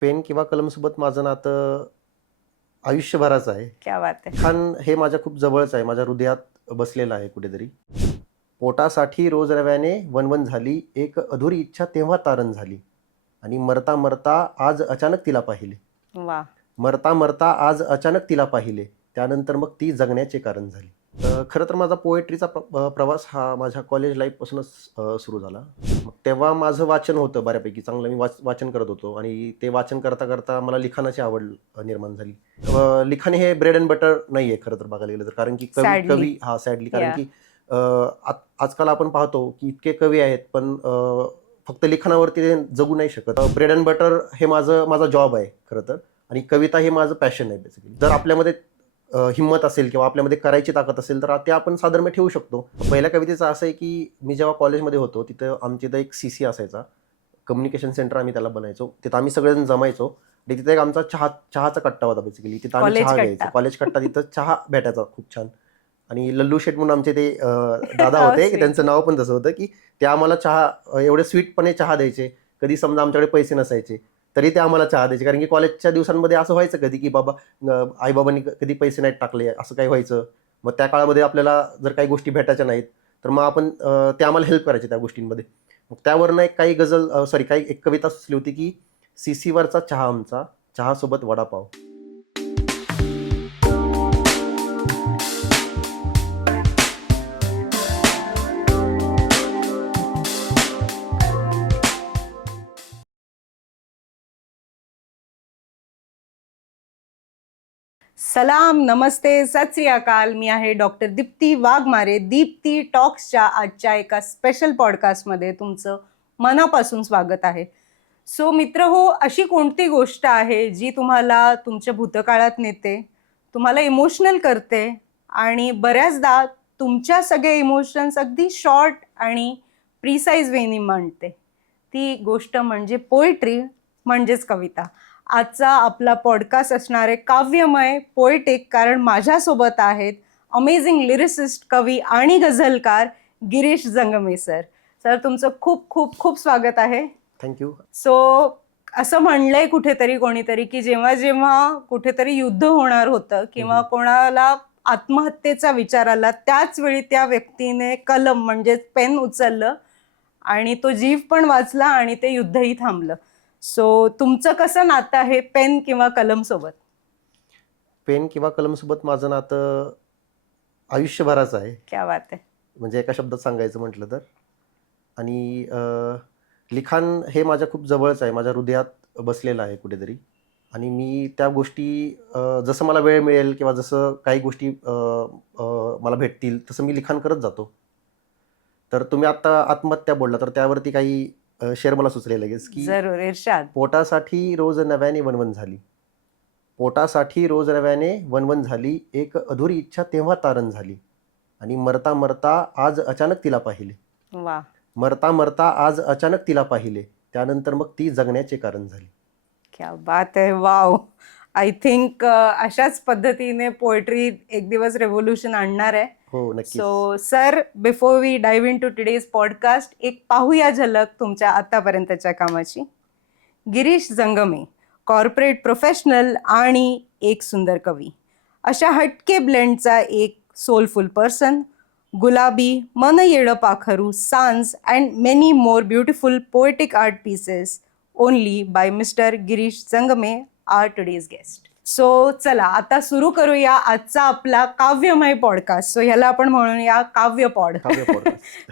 Pen किंवा कलमसोबत माझं नातं आयुष्यभराचं आहे. क्या बात आहे. लिखाण हे माझ्या खूप जवळच आहे. माझ्या हृदयात बसलेलं आहे कुठेतरी. पोटासाठी रोज रव्याने वनवन झाली. एक अधुरी इच्छा तेव्हा तारण झाली. आणि मरता मरता आज अचानक तिला पाहिले. वा मरता मरता आज अचानक तिला पाहिले. त्यानंतर मग ती जगण्याचे कारण झाली. खरं तर माझा पोएट्रीचा प्र- प्रवास हा माझ्या कॉलेज लाईफपासूनच सुरू झाला. मग तेव्हा माझं वाचन होतं बऱ्यापैकी. चांगलं मी वाच वाचन करत होतो आणि ते वाचन करता करता मला लिखाणाची आवड निर्माण झाली. लिखाण हे ब्रेड अँड बटर नाही आहे खरं तर बघायला गेलं तर. कारण की कवी. कवी हा सॅडली कारण. की आजकाल आपण पाहतो की इतके कवी आहेत पण फक्त लिखाणावरती ते जगू नाही शकत. ब्रेड अँड बटर हे माझं माझा जॉब आहे खरं तर. आणि कविता हे माझं पॅशन आहे बेसिकली जर आपल्यामध्ये हिंमत असेल किंवा आपल्यामध्ये करायची ताकद असेल तर ते आपण साधर्म्य ठेवू शकतो. पहिल्या कवितेचं असं आहे की मी जेव्हा कॉलेजमध्ये होतो तिथं आमच्या इथं एक सी सी असायचा. कम्युनिकेशन सेंटर आम्ही त्याला बनायचो. तिथं आम्ही सगळेजण जमायचो. आणि तिथे एक आमचा चहा चहाचा कट्टा होता बेसिकली तिथं आम्ही चहा. घ्यायचो. कॉलेज कट्टा तिथं चहा भेटायचा खूप छान. आणि लल्लू शेठ म्हणून आमचे ते दादा होते की sweet. त्यांचं नाव पण तसं होतं की ते आम्हाला चहा एवढे स्वीटपणे चहा द्यायचे. कधी समजा आमच्याकडे पैसे नसायचे. तरी ते आम्हाला चहा द्यायचे. कारण की कॉलेजच्या दिवसांमध्ये असं व्हायचं कधी की बाबा आईबाबांनी कधी पैसे नाहीत टाकले असं काही व्हायचं. मग त्या काळामध्ये आपल्याला जर काही गोष्टी भेटायच्या नाहीत तर मग आपण ते आम्हाला हेल्प करायचे त्या गोष्टींमध्ये. मग त्यावरनं एक काही गझल सॉरी काही एक कविता सुचली होती की सी सीवरचा चहा आमचा चहासोबत वडापाव. सलाम नमस्ते सत श्री अकाल. मी आहे डॉक्टर दीप्ती वाघमारे. दीप्ती टॉक्सच्या आजच्या एका स्पेशल पॉडकास्टमध्ये तुमचं मनापासून स्वागत आहे. सो मित्र हो अशी कोणती गोष्ट आहे जी तुम्हाला तुमच्या भूतकाळात नेते तुम्हाला इमोशनल करते आणि बऱ्याचदा तुमच्या सगळे इमोशन्स अगदी शॉर्ट आणि प्रिसाईज वेनी मांडते? ती गोष्ट म्हणजे पोएट्री म्हणजेच कविता. आजचा आपला पॉडकास्ट असणार आहे काव्यमय पोएटिक कारण माझ्यासोबत आहेत अमेझिंग लिरिसिस्ट कवी आणि गझलकार गिरीश जंगमे सर सर तुमचं खूप खूप खूप स्वागत आहे. थँक्यू सो असं म्हणलंय कुठेतरी कोणीतरी की जेव्हा जेव्हा कुठेतरी युद्ध होणार होतं किंवा. कोणाला आत्महत्येचा विचार आला त्याच वेळी त्या व्यक्तीने कलम म्हणजे पेन उचललं आणि तो जीव पण वाचला आणि ते युद्धही थांबलं. सो तुमचं कसं नातं आहे पेन किंवा कलम सोबत? पेन किंवा कलमसोबत माझं नातं आयुष्यभराचं आहे. क्या बात आहे. म्हणजे एका शब्दात सांगायचं म्हटलं तर. आणि अ, लिखाण हे माझ्या खूप जवळच आहे. माझ्या हृदयात बसलेलं आहे कुठेतरी. आणि मी त्या गोष्टी अ, जसं मला वेळ मिळेल किंवा जसं काही गोष्टी अ, अ, मला भेटतील तसं मी लिखाण करत जातो. तर तुम्ही आत्ता आत्महत्या बोलला तर त्यावरती काही शेर मला सुचले लगेच की जरूर इर्षाद पोटासाठी रोज नव्याने वनवन झाली. पोटासाठी रोज नव्याने वनवन झाली एक अधुरी इच्छा तेव्हा तारण झाली. आणि मरता मरता आज अचानक तिला पाहिले. वा. मरता मरता आज अचानक तिला पाहिले. त्यानंतर मग ती जगण्याचे कारण झाली. क्या बात आहे. वाव. आय थिंक अशाच पद्धतीने पोएट्री एक दिवस रेव्होल्युशन आणणार आहे. हो नक्की so sir before we dive into today's podcast एक पाहूया झलक तुमच्या आतापर्यंतच्या कामाची. गिरीश जंगमे कॉर्पोरेट प्रोफेशनल आणि एक सुंदर कवी. अशा हटके ब्लेंडचा एक सोलफुल पर्सन गुलाबी मन येडं पाखरू सांज and many more beautiful poetic art pieces only by mister Girish Jangame are today's guest so चला आता सुरू करूया आजचा आपला काव्यमय पॉडकास्ट सो ह्याला आपण म्हणूया काव्य पॉड.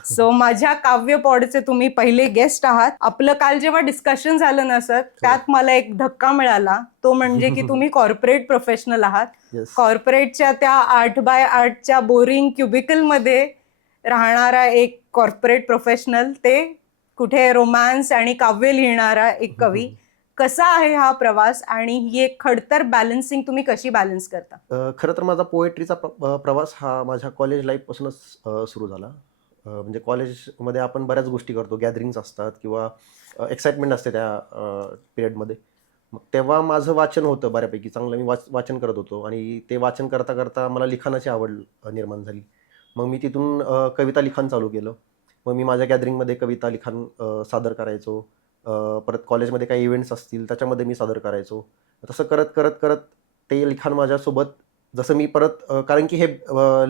सो माझ्या काव्य पॉडचे तुम्ही पहिले गेस्ट आहात. आपलं काल जेव्हा डिस्कशन झालं नसत त्यात मला एक धक्का मिळाला. तो म्हणजे की तुम्ही कॉर्पोरेट प्रोफेशनल आहात. कॉर्पोरेटच्या त्या आठ बाय आठच्या बोरिंग क्युबिकलमध्ये राहणारा एक कॉर्पोरेट प्रोफेशनल ते कुठे रोमॅन्स आणि काव्य लिहिणारा एक कवी. कसा आहे हा प्रवास आणि ही एक खडतर बॅलन्सिंग तुम्ही कशी बॅलन्स करता? खरं तर माझा पोएट्रीचा प्र- प्रवास हा माझ्या कॉलेज लाईफपासूनच सुरू झाला. म्हणजे कॉलेजमध्ये आपण बऱ्याच गोष्टी करतो. गॅदरिंग्स असतात किंवा एक्साइटमेंट असते त्या पिरियडमध्ये मग तेव्हा माझं वाचन होतं बऱ्यापैकी. चांगलं मी वाच वाचन करत होतो आणि ते वाचन करता करता मला लिखाणाची आवड निर्माण झाली. मग मी तिथून कविता लिखाण चालू केलं. मग मी माझ्या गॅदरिंगमध्ये कविता लिखाण सादर करायचो. परत कॉलेजमध्ये काही इव्हेंट्स असतील त्याच्यामध्ये मी सादर करायचो. तसं करत करत करत ते लिखाण माझ्यासोबत जसं मी परत कारण की हे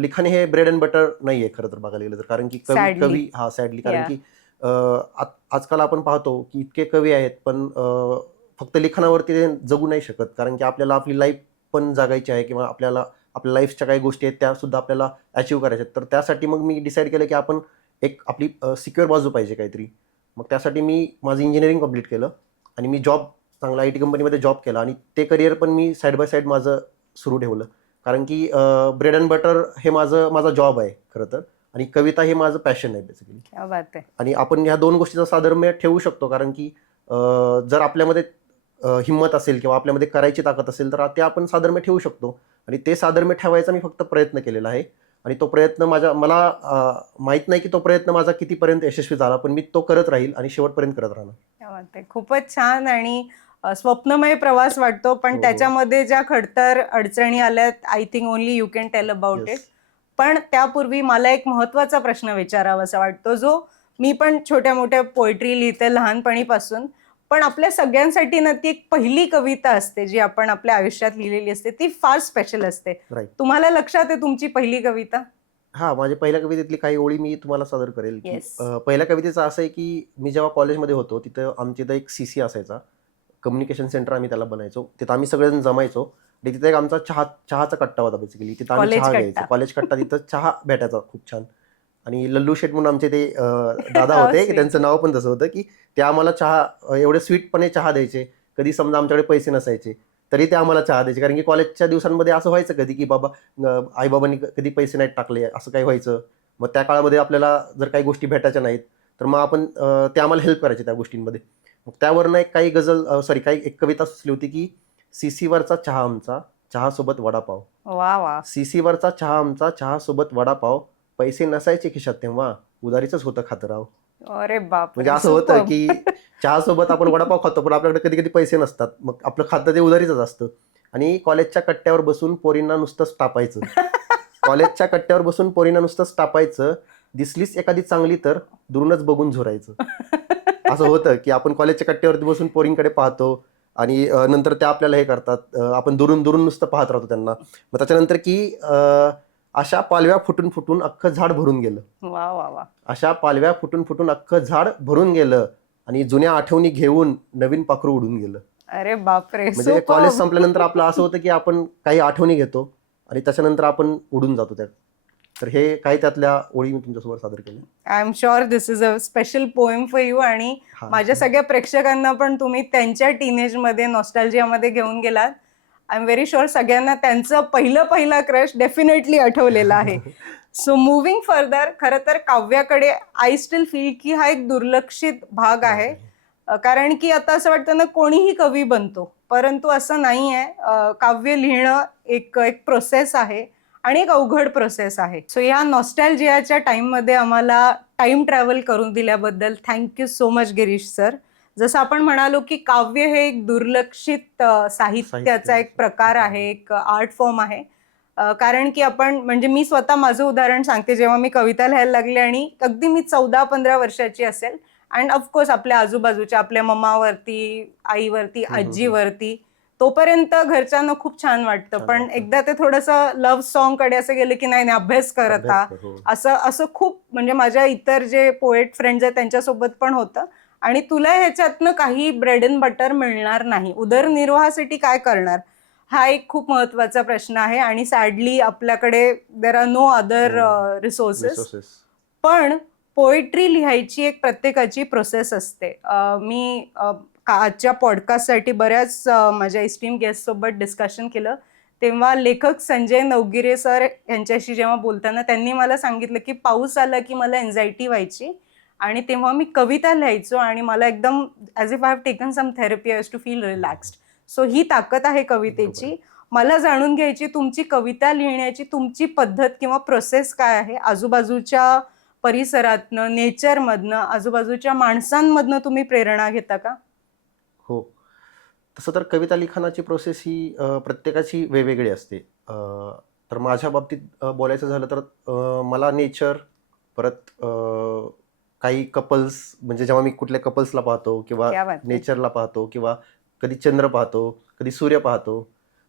लिखाण हे ब्रेड अँड बटर नाही आहे खरं तर बघायला गेलं तर. कारण की कवी. कवी हा सॅडली कारण. की आजकाल आपण पाहतो की इतके कवी आहेत पण फक्त लिखाणावरती ते जगू नाही शकत. कारण की आपल्याला आपली लाईफ पण जगायची आहे किंवा आपल्याला आपल्या लाईफच्या काही गोष्टी आहेत त्या सुद्धा आपल्याला अचीव करायच्या आहेत. तर त्यासाठी मग मी डिसाईड केलं की आपण एक आपली सिक्युअर बाजू पाहिजे काहीतरी. मग त्यासाठी मी माझं इंजिनिअरिंग कंप्लीट केलं आणि मी जॉब चांगला आय टी कंपनीमध्ये जॉब केला आणि ते करिअर पण मी साईड बाय साईड माझं सुरू ठेवलं. कारण की ब्रेड अँड बटर हे माझं माझा जॉब आहे खरं तर. आणि कविता हे माझं पॅशन आहे बेसिकली क्या बात आहे. आणि आपण ह्या दोन गोष्टीचा साधर्म्य ठेवू शकतो कारण की जर आपल्यामध्ये हिंमत असेल किंवा आपल्यामध्ये करायची ताकद असेल तर ते आपण साधर्म्य ठेवू शकतो. आणि ते साधर्म्य ठेवायचा मी फक्त प्रयत्न केलेला आहे. आणि तो प्रयत्न माझ्या मला माहीत नाही की तो प्रयत्न माझा कितीपर्यंत यशस्वी झाला पण मी तो करत राहील आणि शेवटपर्यंत करत राहणार खूपच छान आणि स्वप्नमय प्रवास वाटतो पण हो, हो. त्याच्यामध्ये ज्या खडतर अडचणी आल्यात I think only you can tell about it. पण त्यापूर्वी मला एक महत्त्वाचा प्रश्न विचारावासा वाटतो जो मी पण छोट्या मोठ्या पोएट्री लिहिते लहानपणीपासून पण आपल्या सगळ्यांसाठी ना ती एक पहिली कविता असते जी आपण आपल्या आयुष्यात लिहिलेली असते ती फार स्पेशल असते. राईट तुम्हाला लक्षात आहे तुमची पहिली कविता? हा माझ्या पहिल्या कवितेतली काही ओळी मी तुम्हाला सादर करेल की Yes. अं, पहिल्या कवितेचं असं आहे की मी जेव्हा कॉलेजमध्ये होतो तिथं आमच्या इथं एक सी सी असायचा. कम्युनिकेशन सेंटर आम्ही त्याला बनायचो. तिथं आम्ही सगळेजण जमायचो. आणि तिथे एक आमचा चहा चहाचा कट्टा होता बेसिकली तिथं आम्ही College चहा कट्टा. घ्यायचो. कॉलेज कट्टा तिथं चहा भेटायचा खूप छान. आणि लल्लू शेठ म्हणून आमचे ते अं, दादा होते की sweet. त्यांचं नाव पण तसं होतं की ते आम्हाला चहा अं, एवढे स्वीटपणे चहा द्यायचे. कधी समजा आमच्याकडे पैसे नसायचे तरी ते आम्हाला चहा द्यायचे. कारण की कॉलेजच्या दिवसांमध्ये असं व्हायचं कधी की बाबा अं, आईबाबांनी कधी पैसे नाहीत टाकले असं काही व्हायचं. मग त्या काळामध्ये आपल्याला जर काही गोष्टी भेटायच्या नाहीत तर मग आपण अं, ते आम्हाला हेल्प करायचे त्या गोष्टींमध्ये. मग त्यावरनं एक काही गझल सॉरी काही एक कविता सुचली होती की सीसीवरचा चहा आमचा चहासोबत वडापाव. वा वा. सीसीवरचा चहा आमचा चहासोबत वडापाव. पैसे नसायचे खिशात तेव्हा. उधारीच होतं खातराव अरे बाप म्हणजे असं होतं की चहासोबत आपण वडापाव खातो पण आपल्याकडे कधी कधी पैसे नसतात. मग आपलं खातं ते उधारीच असतं. आणि कॉलेजच्या कट्ट्यावर बसून पोरींना नुसतंच टापायचं कॉलेजच्या कट्ट्यावर बसून पोरींना नुसतंच टापायचं दिसलीच एखादी चांगली तर दुरूनच बघून झोरायचं. असं होतं की आपण कॉलेजच्या कट्ट्यावरती बसून पोरींकडे पाहतो आणि नंतर त्या आपल्याला हे करतात. आपण दुरून दुरून नुसतं पाहत राहतो त्यांना. मग त्याच्यानंतर की अशा पालव्या फुटून फुटून अख्खं झाड भरून गेलं. वा वा वा. अशा पालव्या फुटून फुटून अख्खं झाड भरून गेलं आणि जुन्या आठवणी घेऊन नवीन पाखरू उडून गेलं. अरे बापरे म्हणजे. कॉलेज संपल्यानंतर आपलं असं होतं की आपण काही आठवणी घेतो आणि त्याच्यानंतर आपण उडून जातो त्यात. तर हे काही त्यातल्या ओळी मी तुमच्यासोबत सादर केल्या. I am sure this is a special poem for you आणि. माझ्या सगळ्या प्रेक्षकांना पण तुम्ही त्यांच्या टीनेजमध्ये नॉस्टॅल्जियामध्ये घेऊन गेलात. आय एम व्हेरी शुअर सगळ्यांना त्यांचं पहिलं पहिला क्रश डेफिनेटली आठवलेला आहे. सो मुव्हिंग फर्दर खरं तर काव्याकडे आय स्टील फील की हा एक दुर्लक्षित भाग आहे. कारण की आता असं वाटतं ना कोणीही कवी बनतो. परंतु असं नाही आहे काव्य लिहिणं एक एक प्रोसेस आहे आणि एक अवघड प्रोसेस आहे. सो या नॉस्टॅल्जियाच्या टाईममध्ये आम्हाला टाइम ट्रॅव्हल करून दिल्याबद्दल thank you so much Girish sir जसं आपण म्हणालो की काव्य हे एक दुर्लक्षित साहित्याचा एक प्रकार आहे एक आर्ट फॉर्म आहे कारण की आपण म्हणजे मी स्वतः माझं उदाहरण सांगते जेव्हा मी कविता लिहायला लागले आणि अगदी मी चौदा पंधरा वर्षाची असेल अँड ऑफकोर्स आपल्या आजूबाजूच्या आपल्या मम्मावरती आईवरती. आजीवरती तोपर्यंत घरच्यांना खूप छान वाटतं पण. एकदा ते थोडंसं लव्ह सॉन्गकडे असं गेलं की नाही नाही अभ्यास कर आता अभ्यास कर, हो. असं असं खूप म्हणजे माझ्या इतर जे पोएट फ्रेंड्स आहेत त्यांच्यासोबत पण होतं आणि तुला ह्याच्यातनं काही ब्रेड अँड बटर मिळणार नाही. उदरनिर्वाहासाठी काय करणार? हा एक खूप महत्त्वाचा प्रश्न आहे आणि सॅडली आपल्याकडे there are no other. Resources. पण पोएट्री लिहायची एक प्रत्येकाची प्रोसेस असते. मी आजच्या पॉडकास्टसाठी बऱ्याच माझ्या इस्टीम गेस्टसोबत डिस्कशन केलं. तेव्हा लेखक संजय नवगिरे सर यांच्याशी जेव्हा बोलताना त्यांनी मला सांगितलं की पाऊस आला की मला एन्झायटी व्हायची. आणि तेव्हा मी कविता लिहायचो आणि मला एकदम as if I have taken some therapy I to feel relaxed so ही ताकद आहे कवितेची. मला जाणून घ्यायची तुमची कविता लिहिण्याची तुमची पद्धत किंवा प्रोसेस काय आहे? आजूबाजूच्या परिसरातनं नेचरमधनं आजूबाजूच्या माणसांमधनं तुम्ही प्रेरणा घेता का? हो. तसं तर कविता लिखाणाची प्रोसेस ही प्रत्येकाची वेगवेगळी असते. तर माझ्या बाबतीत बोलायचं झालं तर मला नेचर परत काही कपल्स म्हणजे जेव्हा मी कुठल्या कपल्सला पाहतो किंवा क्या बात आहे. नेचरला पाहतो किंवा कधी चंद्र पाहतो कधी सूर्य पाहतो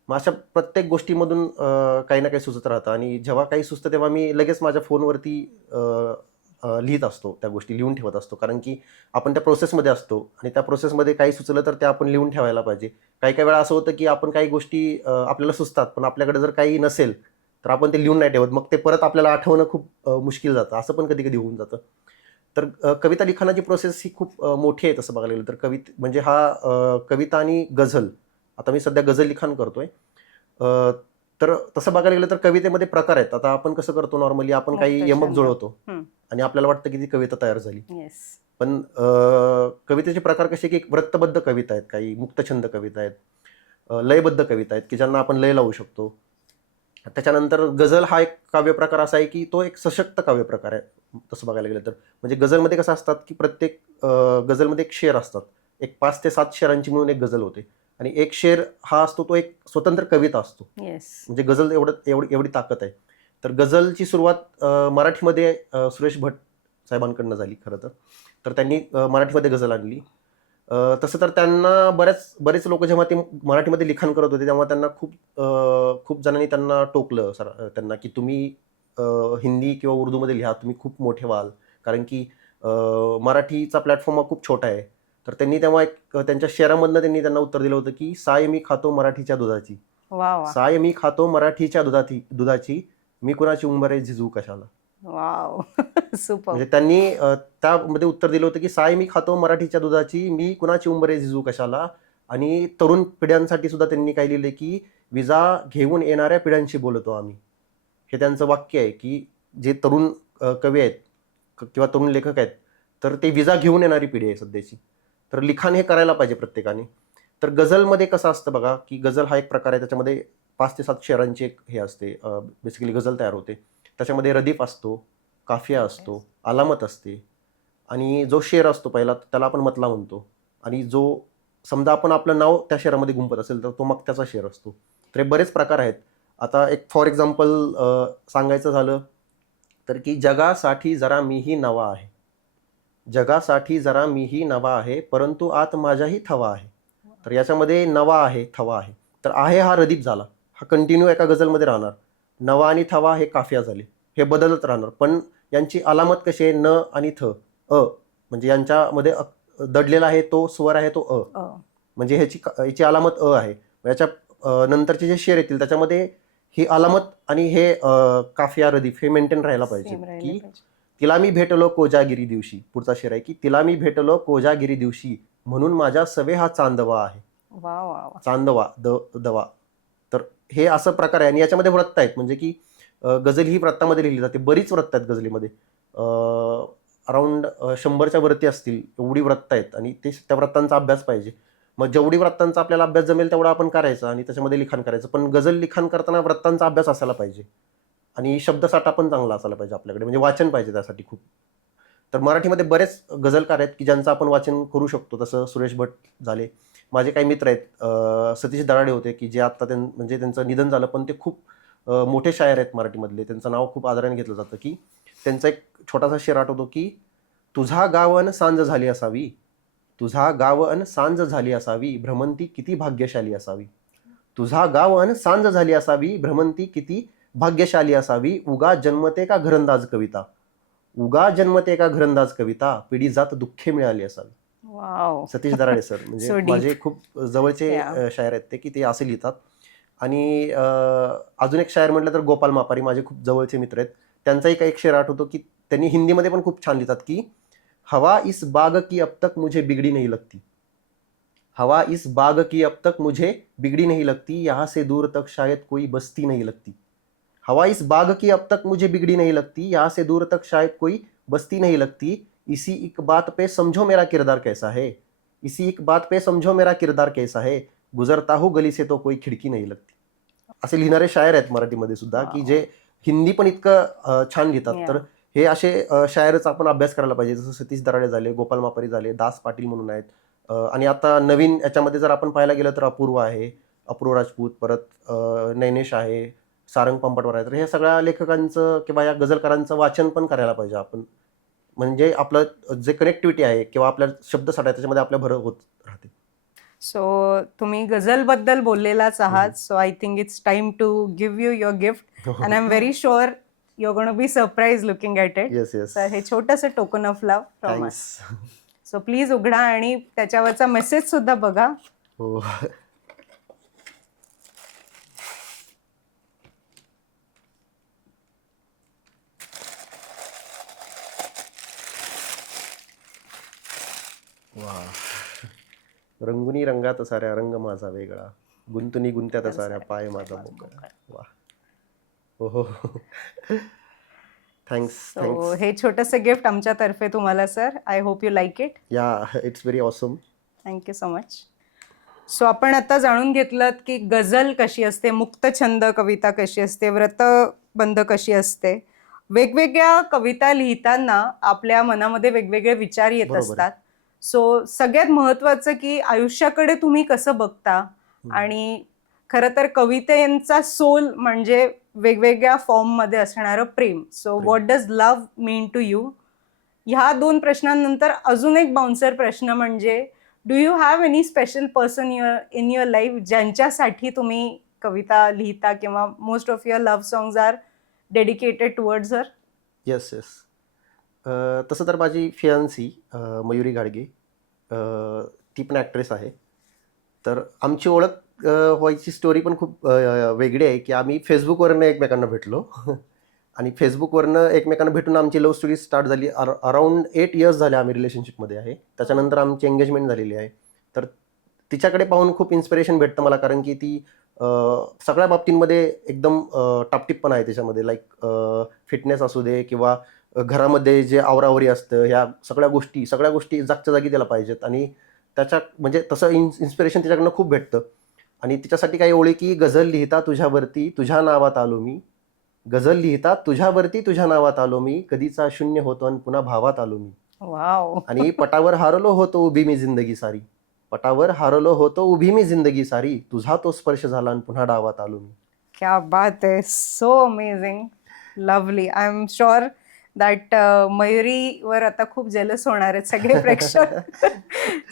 मग अशा प्रत्येक गोष्टीमधून अं, काही ना काही सुचत राहतं. आणि जेव्हा काही सुचतं तेव्हा मी लगेच माझ्या फोनवरती अं, अं, लिहित असतो त्या गोष्टी लिहून ठेवत असतो. कारण की आपण त्या प्रोसेसमध्ये असतो आणि त्या प्रोसेसमध्ये काही सुचलं तर ते आपण लिहून ठेवायला पाहिजे. काही काही वेळा असं होतं की आपण काही गोष्टी अं, आपल्याला सुचतात पण आपल्याकडे जर काही नसेल तर आपण ते लिहून नाही ठेवत. मग ते परत आपल्याला आठवणं खूप अं, मुश्किल जातं. असं पण कधी कधी होऊन जातं. तर कविता लिखाणाची प्रोसेस ही खूप मोठी आहे तसं बघायला गेलं तर. कवित म्हणजे हा कविता आणि गझल. आता मी सध्या गझल लिखाण करतोय. तर तसं बघायला गेलं तर कवितेमध्ये प्रकार आहेत. आता आपण कसं करतो नॉर्मली आपण काही मुक्त यमक. जुळवतो. आणि आपल्याला वाटतं की ती कविता तयार झाली. पण कवितेचे प्रकार कसे की वृत्तबद्ध कविता आहेत. काही मुक्तछंद कविता आहेत. लयबद्ध कविता आहेत की ज्यांना आपण लय लावू शकतो. त्याच्यानंतर गझल हा एक काव्यप्रकार असा आहे की तो एक सशक्त काव्यप्रकार आहे. तसं बघायला गेलं तर. म्हणजे गझलमध्ये कसं असतात की प्रत्येक गझलमध्ये एक शेर असतात. एक पाच ते सात शेरांची मिळून एक गझल होते. आणि एक शेर हा असतो तो एक स्वतंत्र कविता असतो. म्हणजे गझल एवढं एवढी एवढी ताकद आहे. तर गझलची सुरुवात मराठीमध्ये सुरेश भट साहेबांकडनं झाली खरं तर. तर त्यांनी मराठीमध्ये गझल आणली. तसं तर त्यांना बऱ्याच बरेच लोक जेव्हा ते मराठीमध्ये लिखाण करत होते तेव्हा त्यांना खूप खूप जणांनी त्यांना टोकलं सर त्यांना की तुम्ही हिंदी किंवा उर्दूमध्ये लिहा तुम्ही खूप मोठे व्हाल. कारण की मराठीचा प्लॅटफॉर्म हा खूप छोटा आहे. तर त्यांनी तेव्हा एक त्यांच्या शेरामधनं त्यांनी त्यांना उत्तर दिलं होतं की साय मी खातो मराठीच्या दुधाची. साय मी खातो मराठीच्या दुधाची दुधाची मी कुणाची उंबरे झिजू कशाला? वाव. सुपर. म्हणजे त्यांनी त्यामध्ये उत्तर दिलं होतं की साय मी खातो मराठीच्या दुधाची मी कुणाची उंबरे झिजू कशाला? आणि तरुण पिढ्यांसाठी सुद्धा त्यांनी काय लिहिले की विजा घेऊन येणाऱ्या पिढ्यांशी बोलतो आम्ही. हे त्यांचं वाक्य आहे की जे तरुण कवी आहेत क- किंवा तरुण लेखक आहेत तर ते विजा घेऊन येणारी पिढी आहे सध्याची. तर लिखाण हे करायला पाहिजे प्रत्येकाने. तर गझलमध्ये कसं असतं बघा की गझल हा एक प्रकार आहे त्याच्यामध्ये पाच ते सात शेरांची एक हे असते बेसिकली गझल तयार होते. त्याच्यामध्ये रदीफ असतो काफिया असतो अलामत असते आणि जो शेर असतो पहिला त्याला आपण मतला म्हणतो. आणि जो समजा आपण आपलं नाव त्या शेरामध्ये गुंपत असेल तर तो मग त्याचा शेर असतो. तर हे बरेच प्रकार आहेत. आता एक फॉर एक्झाम्पल सांगायचं झालं तर की जगासाठी जरा मीही नवा आहे. जगासाठी जरा मीही नवा आहे परंतु आत माझ्याही थवा आहे. तर याच्यामध्ये नवा आहे थवा आहे. तर आहे हा रदीप झाला. हा कंटिन्यू एका गझलमध्ये राहणार. नवा आणि थवा हे काफिया झाले. हे बदलत राहणार. पण यांची अलामत कशी आहे? न आणि थ अ म्हणजे यांच्यामध्ये दडलेला आहे तो स्वर आहे तो अ. म्हणजे ह्याची ह्याची अलामत अ आहे. याच्या नंतरचे जे शेर येतील त्याच्यामध्ये ही अलामत आणि हे काफिया रदीफ हे मेंटेन राहायला पाहिजे की तिला मी भेटलो कोजागिरी दिवशी. पुढचा शेर आहे की तिला मी भेटलो कोजागिरी दिवशी. म्हणून माझ्या सवे हा चांदवा आहे. चांदवा द दवा. तर हे असं प्रकार आहे आणि याच्यामध्ये व्रत आहेत. म्हणजे की गझल ही व्रतामध्ये लिहिली जाते. बरीच व्रत आहेत गझलीमध्ये. अराउंड शंभरच्या वरती असतील. एवढी व्रत आहेत आणि ते त्या व्रतांचा अभ्यास पाहिजे. मग जेवढी व्रतांचा आपल्याला अभ्यास जमेल तेवढा आपण करायचा आणि त्याच्यामध्ये लिखाण करायचं. पण गझल लिखाण करताना व्रतांचा अभ्यास असायला पाहिजे. आणि शब्दसाठा पण चांगला असायला पाहिजे आपल्याकडे. म्हणजे वाचन पाहिजे त्यासाठी खूप. तर मराठीमध्ये बरेच गझलकार आहेत की ज्यांचं आपण वाचन करू शकतो. तसं सुरेश भट झाले. माझे काही मित्र आहेत. सतीश दराडे होते की जे आत्ता त्यां म्हणजे त्यांचं निधन झालं. पण ते खूप मोठे शायर आहेत मराठीमधले. त्यांचं नाव खूप आदराने घेतलं जातं की त्यांचा एक छोटासा शेर आठवतो की तुझा गावन सांज झाली असावी. तुझा गावन सांज झाली असावी भ्रमंती किती भाग्यशाली असावी. तुझा गावन सांज झाली असावी भ्रमंती किती भाग्यशाली असावी. उगा जन्मते का घरंदाज कविता. उगा जन्मते का घरंदाज कविता. पिढी जात दुःखे मिळाली असावी. सतीश दराडे सर म्हणजे So. माझे खूप जवळचे Yeah. शायर आहेत ते की ते असे लिहितात. आणि अजून एक शायर म्हटलं तर गोपाल मापारी माझे खूप जवळचे मित्र आहेत. त्यांचाही काही एक शेर आठवतो की त्यांनी हिंदीमध्ये पण खूप छान लिहितात की हवा इस बाग की अब तक मुझे बिगड़ी नहीं लगती। हवा इस बाग की अब तक मुझे बिगड़ी नहीं लगती यहाँ से दूर तक शायद कोई बस्ती नहीं लगती। हवा इस बाग की अब तक मुझे बिगड़ी नहीं लगती यहाँ से दूर तक शायद कोई बस्ती नहीं लगती। इसी एक बात पे समझो मेरा किरदार कैसा है। इसी एक बात पे समझो मेरा किरदार कैसा है। गुजरता हूँ गली से तो कोई खिडकी नाही लगती। असे लिहिणारे शायर आहेत मराठीमध्ये सुद्धा की Wow. जे हिंदी पण इतकं छान लिहितात. तर हे असे शायरच आपण अभ्यास करायला पाहिजे. जसं सतीश दराडे झाले गोपाल मापारी झाले दास पाटील म्हणून आहेत. आणि आता नवीन याच्यामध्ये जर आपण पाहायला गेलं तर अपूर्व आहे अपूर्व राजपूत परत नैनेश आहे सारंग पंपटवर आहे. तर हे सगळ्या लेखकांचं किंवा या गझलकारांचं वाचन पण करायला पाहिजे आपण. म्हणजे आपलं जे कनेक्टिव्हिटी आहे किंवा आपल्या शब्दसाठा आहे त्याच्यामध्ये आपल्या भर होत राहते. सो तुम्ही गझलबद्दल बोललेलाच आहात. So I think it's time to give you your gift and I am very sure you're gonna be surprise looking at it तर हे छोटंसं token of love from thanks so please उघडा आणि त्याच्यावरचा मेसेज सुद्धा बघा. हो. वा. रंगुनी रंगात साऱ्या रंग माझा वेगळा. गुंतुनी गुंत्यात साऱ्या पाय माझा मोकळा. वा. हो. हो थँक्स सो थँक्स हे छोटंसं गिफ्ट आमच्यातर्फे तुम्हाला sir I hope you like it yeah it's very awesome thank you so much so आपण आता जाणून घेतलं की गझल कशी असते मुक्तछंद कविता कशी असते व्रतबंध कशी असते. वेगवेगळ्या कविता लिहिताना आपल्या मनामध्ये वेगवेगळे विचार येत बरोबर. असतात. सो सगळ्यात महत्वाचं की आयुष्याकडे तुम्ही कसं बघता आणि खरं तर कवितेचा सोल म्हणजे वेगवेगळ्या फॉर्ममध्ये असणारं प्रेम. So. What does love mean to you ह्या दोन प्रश्नांनंतर अजून एक बाउन्सर प्रश्न म्हणजे do you have any special person your in your life ज्यांच्यासाठी तुम्ही कविता लिहिता किंवा most of your love songs are dedicated towards her yes yes तसं तर माझी फियांसी मयुरी घाडगे अ, ती पण ॲक्ट्रेस आहे. तर आमची ओळख व्हायची स्टोरी पण खूप वेगळी आहे की आम्ही फेसबुकवरनं एकमेकांना भेटलो. आणि फेसबुकवरनं एकमेकांना भेटून आमची लव्ह स्टोरी स्टार्ट झाली अर अराऊंड एट इयर्स झाले आम्ही रिलेशनशिपमध्ये आहे. त्याच्यानंतर आमची एंगेजमेंट झालेली आहे. तर तिच्याकडे पाहून खूप इन्स्पिरेशन भेटतं मला कारण की ती सगळ्या बाबतींमध्ये एकदम टापटीप पण आहे त्याच्यामध्ये लाईक फिटनेस असू दे किंवा घरामध्ये जे आवरावरी असतं ह्या सगळ्या गोष्टी सगळ्या गोष्टी जागच्या जागी त्याला पाहिजेत. आणि त्याच्या म्हणजे तसं इन्स इन्स्पिरेशन तिच्याकडनं खूप भेटतं. आणि तिच्यासाठी काही ओळी की गझल लिहिता तुझ्यावरती तुझ्या नावात आलो मी. गझल लिहिता तुझ्यावरती तुझ्या नावात आलो मी. कधीचा शून्य होतो आणि पुन्हा भावात आलो मी. वाव. आणि पटावर हारलो होतो उभी मी जिंदगी सारी. पटावर हारलो होतो उभी मी जिंदगी सारी. तुझा तो स्पर्श झाला आणि पुन्हा डावात आलो मी. क्या बात आहे. So amazing lovely I am sure that मयुरीवर आता खूप जेलस होणार आहेत सगळे प्रेक्षक.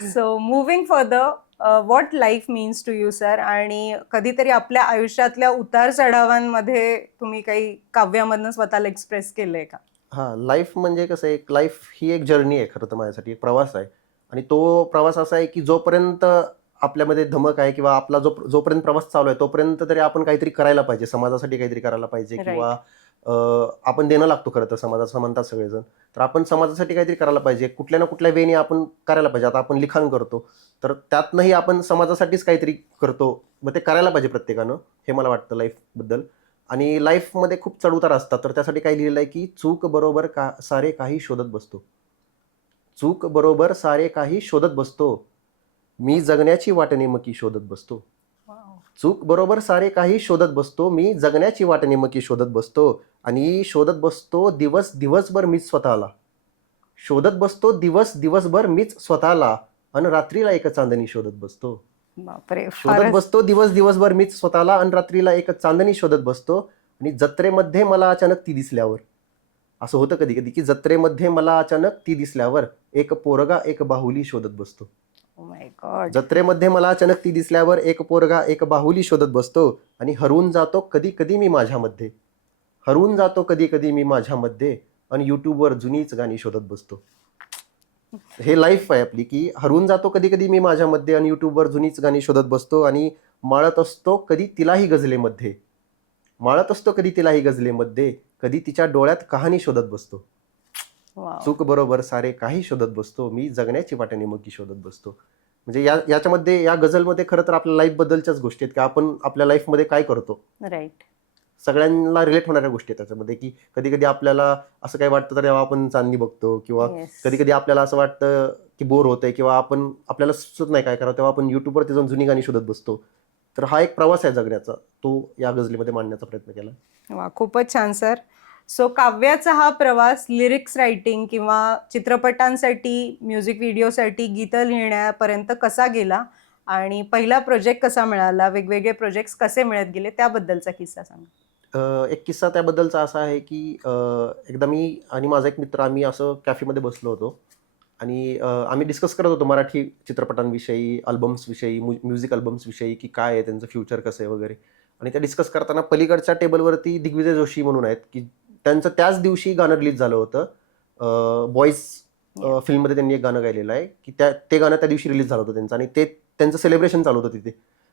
So moving further what life means to you sir आणि कधीतरी आपल्या आयुष्यातल्या उतार चढावांमध्ये तुम्ही काही काव्यामधनं स्वतःला एक्सप्रेस केलंय का? हा लाईफ म्हणजे कसं आहे लाईफ ही एक जर्नी आहे खरं तर माझ्यासाठी एक प्रवास आहे. आणि तो प्रवास असा आहे की जोपर्यंत आपल्यामध्ये धमक आहे किंवा आपला जो जोपर्यंत प्रवास चालू आहे तोपर्यंत तरी आपण काहीतरी करायला पाहिजे समाजासाठी काहीतरी करायला पाहिजे. किंवा आपण देणं लागतो खरं तर समाजात समानता सगळेजण. तर आपण समाजासाठी काहीतरी करायला पाहिजे. कुठल्या ना कुठल्या वेने आपण करायला पाहिजे. आता आपण लिखाण करतो. तर त्यातनंही आपण समाजासाठीच काहीतरी करतो. मग ते करायला पाहिजे प्रत्येकानं हे मला वाटतं लाईफबद्दल. आणि लाईफमध्ये खूप चढउतार असतात. तर त्यासाठी काय लिहिलं आहे की चूक बरोबर का सारे काही शोधत बसतो. चूक बरोबर सारे काही शोधत बसतो. मी जगण्याची वाटणे मकी शोधत बसतो. चूक बरोबर सारे काही शोधत बसतो. मी जगण्याची वाट नेमकी शोधत बसतो. आणि शोधत बसतो दिवस दिवसभर मीच स्वतःला. शोधत बसतो दिवस दिवसभर मीच स्वतःला. आणि रात्रीला एक चांदणी शोधत बसतो. शोधत बसतो दिवस दिवसभर मीच स्वतःला. आणि रात्रीला एक चांदणी शोधत बसतो. आणि जत्रेमध्ये मला अचानक ती दिसल्यावर. असं होतं कधी कधी की जत्रेमध्ये मला अचानक ती दिसल्यावर एक पोरगा एक बाहुली शोधत बसतो. Oh माय गॉड जत्रेमध्ये मला अचानक ती दिसल्यावर एक पोरगा एक बाहुली शोधत बसतो आणि हरवून जातो कधी कधी मी माझ्यामध्ये. हरवून जातो कधी कधी मी माझ्यामध्ये आणि युट्यूबवर जुनीच गाणी शोधत बसतो. हे लाईफ आहे आपली की हरवून जातो कधी कधी मी माझ्यामध्ये आणि युट्यूबवर जुनीच गाणी शोधत बसतो आणि माळत असतो कधी तिलाही गझलेमध्ये. माळत असतो कधी तिलाही गझलेमध्ये कधी तिच्या डोळ्यात कहाणी शोधत बसतो. चूक बरोबर सारे काही शोधत बसतो. मी जगण्याची वाटेने मग शोधत बसतो. म्हणजे या याच्यामध्ये या गझलमध्ये खरं तर आपल्या लाईफ बद्दलच्याच गोष्टी आहेत की आपण आपल्या लाईफमध्ये काय करतो? राईट सगळ्यांना रिलेट होणाऱ्या गोष्टी आहेत त्याच्यामध्ये की कधी कधी आपल्याला असं काय वाटतं तर तेव्हा आपण चांदणी बघतो किंवा कधी कधी आपल्याला असं वाटतं की बोर होतंय किंवा आपण आपल्याला सुचत नाही काय करावं तेव्हा आपण युट्यूबवरती जाऊन जुनी गाणी शोधत बसतो. तर हा एक प्रवास आहे जगण्याचा तो या गझलीमध्ये मांडण्याचा प्रयत्न केला. वा खूपच छान सर सो काव्याचा हा प्रवास लिरिक्स रायटिंग किंवा चित्रपटांसाठी म्युझिक व्हिडिओसाठी गीतं लिहिण्यापर्यंत कसा गेला आणि पहिला प्रोजेक्ट कसा मिळाला वेगवेगळे प्रोजेक्ट्स कसे मिळत गेले त्याबद्दलचा किस्सा सांगा. एक किस्सा त्याबद्दलचा असा आहे की एकदा मी आणि माझा एक मित्र आम्ही असं कॅफेमध्ये बसलो होतो आणि आम्ही डिस्कस करत होतो मराठी चित्रपटांविषयी अल्बम्सविषयी म्यु म्युझिक अल्बम्सविषयी की काय आहे त्यांचं फ्युचर कसं आहे वगैरे. आणि त्या डिस्कस करताना पलीकडच्या टेबलवरती दिग्विजय जोशी म्हणून आहेत की त्यांचं त्याच दिवशी गाणं रिलीज झालं होतं. बॉईज फिल्ममध्ये त्यांनी एक गाणं गायलेलं आहे की त्या ते गाणं त्या दिवशी रिलीज झालं होतं त्यांचं. आणि ते त्यांचं सेलिब्रेशन चालू होतं तिथे.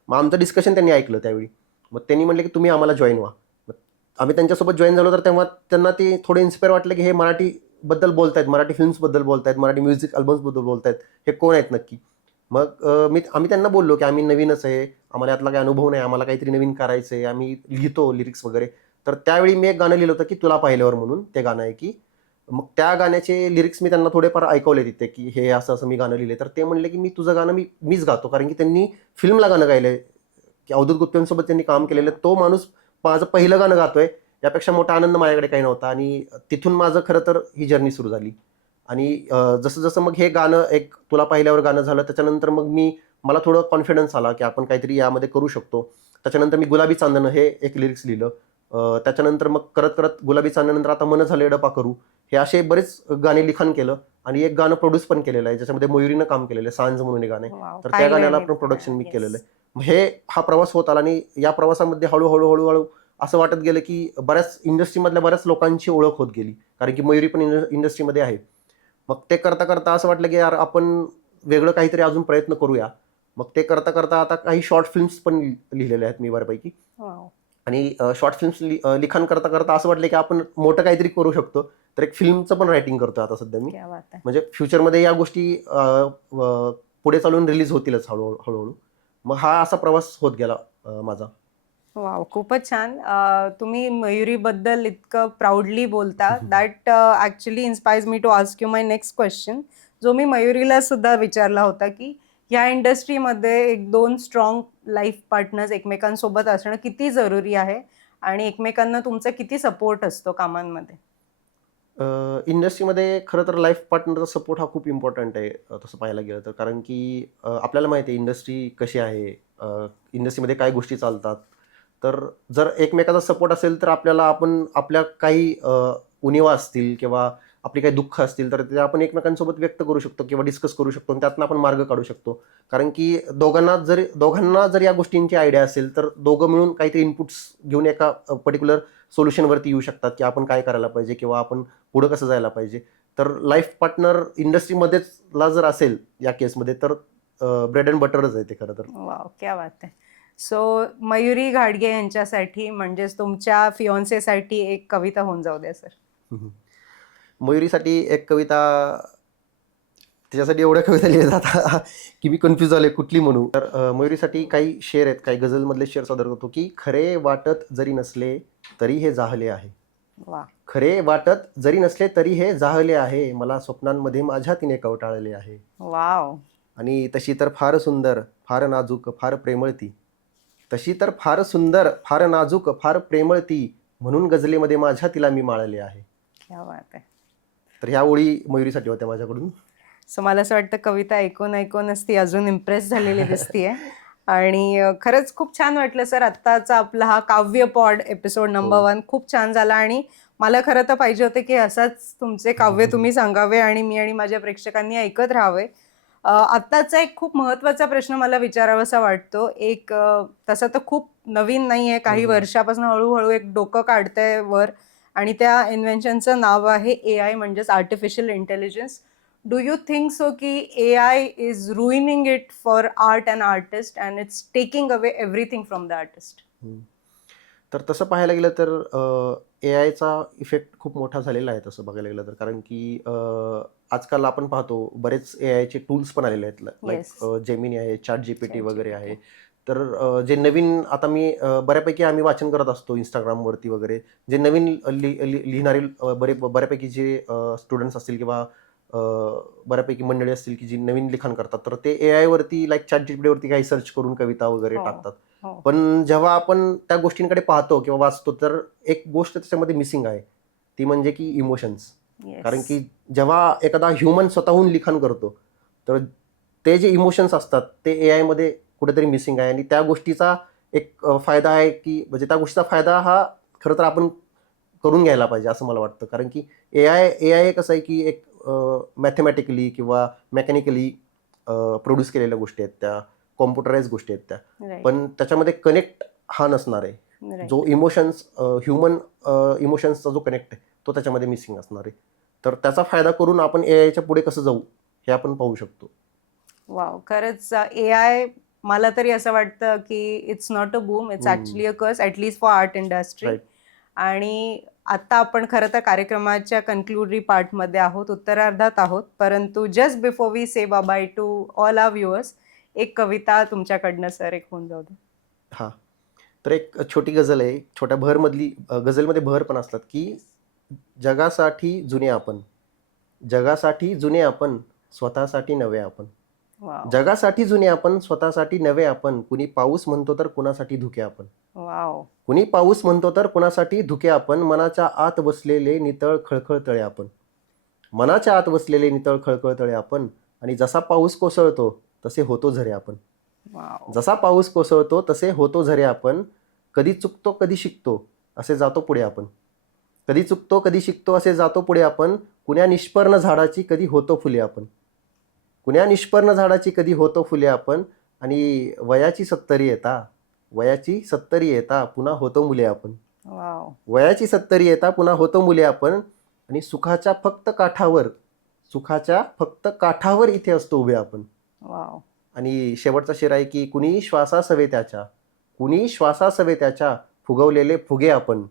मग आमचं डिस्कशन त्यांनी ऐकलं त्यावेळी. मग त्यांनी म्हटलं की तुम्ही आम्हाला जॉईन व्हा. मग आम्ही त्यांच्यासोबत जॉईन झालो तर तेव्हा त्यांना ते थोडे इन्स्पायर वाटले की हे मराठीबद्दल बोलतायत मराठी फिल्म्सबद्दल बोलतायत मराठी म्युझिक अल्बम्सबद्दल बोलतायत हे कोण आहेत नक्की? मग मी आम्ही त्यांना बोललो की आम्ही नवीनच आहे आम्हाला यातला काही अनुभव नाही आम्हाला काहीतरी नवीन करायचं आहे आम्ही लिहितो लिरिक्स वगैरे. तर त्यावेळी मी एक गाणं लिहिलं होतं की तुला पाहिल्यावर म्हणून ते गाणं आहे की मग त्या गाण्याचे लिरिक्स मी त्यांना थोडेफार ऐकवले तिथे की हे असं असं मी गाणं लिहिले तर ते म्हणले की मी तुझं गाणं मी मीच गातो कारण की त्यांनी फिल्मला गाणं गायलंय. की अवधूत गुप्त्यांसोबत त्यांनी काम केलेलं तो माणूस माझं पहिलं गाणं गातोय यापेक्षा मोठा आनंद माझ्याकडे काही नव्हता. आणि तिथून माझं खरं तर ही जर्नी सुरू झाली. आणि जसं जसं मग हे गाणं एक तुला पाहिल्यावर गाणं झालं त्याच्यानंतर मग मी मला थोडं कॉन्फिडन्स आला की आपण काहीतरी यामध्ये करू शकतो. त्याच्यानंतर मी गुलाबी चांदणं हे एक लिरिक्स लिहिलं. त्याच्यानंतर मग करत करत गुलाबी चांदणनंतर आता मन झालं डपा करू. हे असे बरेच गाणे लिखाण केलं आणि एक गाणं प्रोड्यूस पण केलेलं आहे. ज्याच्यामध्ये मयुरीनं काम केलेलं आहे सांज म्हणून गाणं. तर त्या गाण्याला. पण प्रोडक्शन मी. केलेलं आहे. मग हे हा प्रवास होत आला आणि या प्रवासामध्ये हळूहळू हळूहळू असं वाटत गेलं की बऱ्याच इंडस्ट्रीमधल्या बऱ्याच लोकांची ओळख होत गेली. कारण की मयुरी पण इंडस्ट्रीमध्ये आहे. मग ते करता करता असं वाटलं की यार आपण वेगळं काहीतरी अजून प्रयत्न करूया. मग ते करता करता आता काही शॉर्ट फिल्म्स पण लिहिलेले आहेत मी बऱ्यापैकी. आणि शॉर्ट फिल्म्स लिखाण करता करता असं वाटलं की आपण मोठं काहीतरी करू शकतो. तर एक फिल्मचं पण रायटिंग करतोय आता सध्या मी. म्हणजे फ्युचरमध्ये या गोष्टी पुढे चालून रिलीज होतीलच हळूहळू हळूहळू. मग हा असा प्रवास होत गेला माझा. वाव खूपच छान. तुम्ही मयुरीबद्दल इतकं प्राऊडली बोलता. That actually inspires me to ask you my next question जो मी मयुरीला सुद्धा विचारला होता की ह्या इंडस्ट्रीमध्ये एक दोन स्ट्रॉंग लाईफ पार्टनर्स एकमेकांसोबत असणं किती जरुरी आहे? आणि एकमेकांना तुमचा किती सपोर्ट असतो कामांमध्ये? इंडस्ट्रीमध्ये खरं तर लाईफ पार्टनरचा सपोर्ट हा खूप इम्पॉर्टंट आहे तसं पाहायला गेलं तर. कारण की आपल्याला माहिती आहे इंडस्ट्री कशी आहे इंडस्ट्रीमध्ये काय गोष्टी चालतात. तर जर एकमेकाचा सपोर्ट असेल तर आपल्याला आपण आपल्या काही उणीवा उणिवा असतील किंवा आपली काही दुःख असतील तर ते आपण एकमेकांसोबत व्यक्त करू शकतो किंवा डिस्कस करू शकतो आणि त्यातनं आपण मार्ग काढू शकतो. कारण की दोघांना जर दोघांना जर या गोष्टींची आयडिया असेल तर दोघं मिळून काहीतरी इनपुट्स घेऊन एका पर्टिक्युलर सोल्युशनवरती येऊ शकतात की आपण काय करायला पाहिजे किंवा आपण पुढं कसं जायला पाहिजे. तर लाईफ पार्टनर इंडस्ट्रीमध्येच ला जर असेल या केसमध्ये तर ब्रेड अँड बटरच आहे ते खरं तर. वाव क्या बात आहे सो मयुरी घाडगे यांच्यासाठी म्हणजेच तुमच्या फिओन्सेसाठी एक कविता होऊन जाऊ द्या सर. मयुरीसाठी एक कविता त्याच्यासाठी एवढ्या कविता लिहिल्या जातात. की मी कन्फ्यूज झाले कुठली म्हणू? तर मयुरीसाठी काही शेर आहेत काही गझलमधले शेर सादर करतो की खरे वाटत जरी नसले तरी हे जाहले आहे. खरे वाटत जरी नसले तरी हे जाहले आहे मला स्वप्नांमध्ये माझ्या तिने कवटाळले आहे. वाव. आणि तशी तर फार सुंदर फार नाजूक फार प्रेमळ ती तशी तर फार सुंदर फार नाजूक फार प्रेमळ ती म्हणून गझलेमध्ये माझ्या तिला मी माळले आहे. क्या बात आहे. तर ह्या ओळी मयुरीसाठी होत्या माझ्याकडून. सो मला असं वाटतं कविता ऐकून ऐकूनच ती अजून इम्प्रेस झालेली दिसतीये. आणि खरंच खूप छान वाटलं सर आत्ताचा आपला हा काव्य पॉड एपिसोड नंबर हो. वन खूप छान झाला. आणि मला खरं तर पाहिजे होते की असाच तुमचे काव्य तुम्ही सांगावे आणि मी आणि माझ्या प्रेक्षकांनी ऐकत राहावे. आत्ताचा एक खूप महत्त्वाचा प्रश्न मला विचारावासा वाटतो. एक तसा तर खूप नवीन नाही आहे काही हम्म. वर्षापासून हळूहळू एक डोकं काढतंय वर. आणि त्या इन्व्हेन्शनचं नाव आहे ए आय म्हणजेच artificial intelligence do you think so की A I is ruining it for art and artist and it's taking away everything from the artist. तर तसं पाहायला गेलं तर ए आयचा इफेक्ट खूप मोठा झालेला आहे तसं बघायला गेलं तर कारण की आजकाल आपण पाहतो बरेच ए आयचे टूल्स पण आलेले आहेत लाईक. जेमिनी आहे चाट जीपीटी वगैरे. आहे तर जे नवीन आता मी बऱ्यापैकी आम्ही वाचन करत असतो इंस्टाग्रामवरती वगैरे जे नवीन लि- लि- लिहिणारे बरे बऱ्यापैकी जे स्टुडंट्स असतील किंवा बऱ्यापैकी मंडळी असतील की जी नवीन लिखाण करतात तर ते ए आयवरती लाईक चॅट जीपीटीवरती काही सर्च करून कविता वगैरे हो. टाकतात हो पण जेव्हा आपण त्या गोष्टींकडे पाहतो किंवा वाचतो तर एक गोष्ट त्याच्यामध्ये मिसिंग आहे ती म्हणजे की इमोशन्स. कारण की जेव्हा एखादा ह्युमन स्वतःहून लिखाण करतो तर ते जे इमोशन्स असतात ते ए आयमध्ये कुठेतरी मिसिंग आहे. आणि त्या गोष्टीचा एक फायदा आहे की म्हणजे त्या गोष्टीचा फायदा हा खरं तर आपण करून घ्यायला पाहिजे असं मला वाटतं. कारण की ए आय ए आय कसं आहे की एक मॅथमॅटिकली किंवा मेकॅनिकली प्रोड्यूस केलेल्या गोष्टी आहेत त्या कॉम्प्युटराईज गोष्टी आहेत त्या. पण त्याच्यामध्ये कनेक्ट हा नसणार आहे. जो इमोशन्स ह्युमन इमोशन्सचा जो कनेक्ट आहे तो त्याच्यामध्ये मिसिंग असणार आहे. तर त्याचा फायदा करून आपण ए आयच्या पुढे कसं जाऊ हे आपण पाहू शकतो. वाव खरंच ए आय मला तरी असं वाटतं की it's not a boom it's hmm. Actually a curse at least for art industry. आणि आता आपण खरं तर कार्यक्रमाच्या कन्क्लुडरी पार्टमध्ये आहोत उत्तरार्धात आहोत. परंतु just before we say bye to all our viewers एक कविता तुमच्याकडनं सर एक होऊन जाऊ दे. हा. तर एक छोटी गझल आहे छोट्या भरमधली गझलमध्ये भर पण असतात की जगासाठी जुने आपण जगासाठी जुने आपण स्वतःसाठी नवे आपण. जगासाठी जुने आपण स्वतःसाठी नवे आपण. कुणी पाऊस म्हणतो तर कुणासाठी धुके आपण? कुणी पाऊस म्हणतो तर कुणासाठी धुके आपण? मनाच्या आत बसलेले नितळ खळखळ तळे आपण. मनाच्या आत बसलेले नितळ खळखळ तळे आपण. आणि जसा पाऊस कोसळतो तसे होतो झरे आपण. जसा पाऊस कोसळतो तसे होतो झरे आपण. कधी चुकतो कधी शिकतो असे जातो पुढे आपण. कधी चुकतो कधी शिकतो असे जातो पुढे आपण. कुण्या निष्पर्ण झाडाची कधी होतो फुले आपण. कुण्या निष्पर्ण झाडाची कधी होतो फुले आपण? आणि वयाची सत्तरी येता वयाची सत्तरी येता पुन्हा होतो मुले आपण. वयाची सत्तरी येता पुन्हा होतो मुले आपण. आणि सुखाच्या फक्त काठावर सुखाच्या फक्त काठावर इथे असतो उभे आपण. आणि शेवटचा शेर आहे की कुणी श्वासासवे त्याच्या कुणी श्वासासवे त्याच्या फुगवलेले फुगे आपण.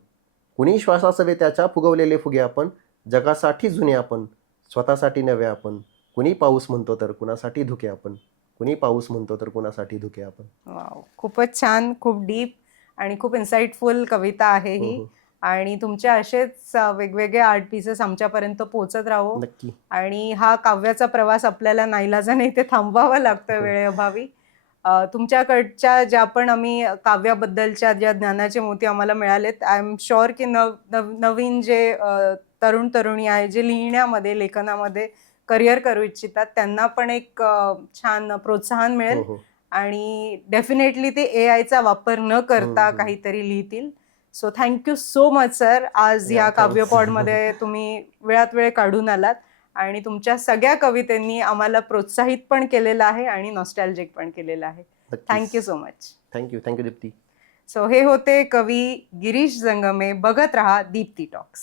कुणी श्वासासवे त्याच्या फुगवलेले फुगे आपण. जगासाठी जुने आपण. स्वतःसाठी नवे आपण. कुणी पाऊस म्हणतो तर कुणासाठी धुके आपण? कुणी पाऊस म्हणतो तर कुणासाठी धुके आपण? वाव खूपच छान खूप डीप आणि खूप इन्साइटफुल कविता आहे ही. हो, हो. आणि तुमचे असेच वेगवेगळे आर्ट पीसेस आमच्यापर्यंत पोहोचत राहो. नक्की. आणि हा काव्याचा प्रवास आपल्याला नाईलाजाने इथे थांबवावा लागतोय हो. वेळेअभावी अ, तुमच्याकडच्या ज्या पण आम्ही काव्याबद्दलच्या ज्या ज्ञानाचे मोती आम्हाला मिळालेत आय एम शुअर की नव नव- नवीन जे अ, तरुण तरुणी आहे जे लिहिण्यामध्ये लेखनामध्ये करिअर करू इच्छितात त्यांना पण एक छान प्रोत्साहन मिळेल हो हो. आणि डेफिनेटली ते ए आयचा वापर न करता हम्म. काहीतरी लिहितील. So thank you so much sir. आज या. काव्यपॉडमध्ये तुम्ही वेळात वेळ काढून आलात आणि तुमच्या सगळ्या कवितेंनी आम्हाला प्रोत्साहित पण केलेलं आहे आणि नॉस्टॅल्जिक पण केलेलं आहे. Thank you so much. Thank you thank you Deepti. So हे होते कवी गिरीश जंगमे बघत रहा दीप्ती टॉक्स.